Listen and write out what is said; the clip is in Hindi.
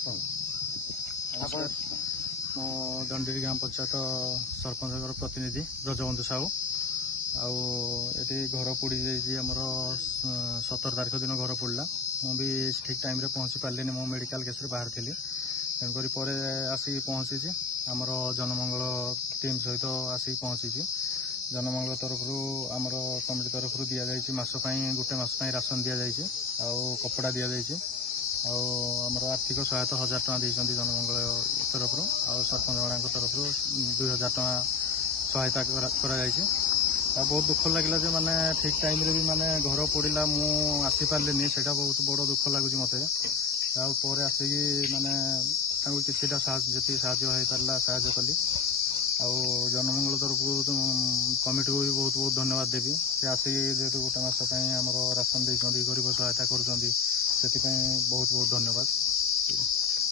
नमस्कार मो दंडेरी ग्राम पंचायत सरपंच प्रतिनिधि ब्रजबंधु साहू आती घर पोड़ी जामर 17 तारीख दिन घर पोड़ा मुझे ठीक टाइम पहुँची पारे मो मेडिकल केस बाहर थी तेणुक आसिक पहुँची आमर जनमंगल टीम सहित आसिक पहुँची जनमंगल तरफ आमर कमिटी तरफ दि जाए मसपाई गोटे मसपाई राशन दि जाए कपड़ा दि जाए आमर आर्थिक सहायता 1000 टଙ୍କା देते जनमंगल तरफ सरपंच माना तरफ 2000 टଙ୍କା सहायता बहुत दुख लगे जे मैंने ठीक टाइम रे भी माने घर पोड़ा मु आसी पारे से बहुत बड़ दुख लगुच मत आसिक माने कि जी साहय पारा साहय कली जनमंगल तरफ कमिटी को भी बहुत बहुत धन्यवाद देवी से आसिक जेहेतु गोटे मसपाई आम राशन देखते गरीब सहायता कर बहुत बहुत धन्यवाद।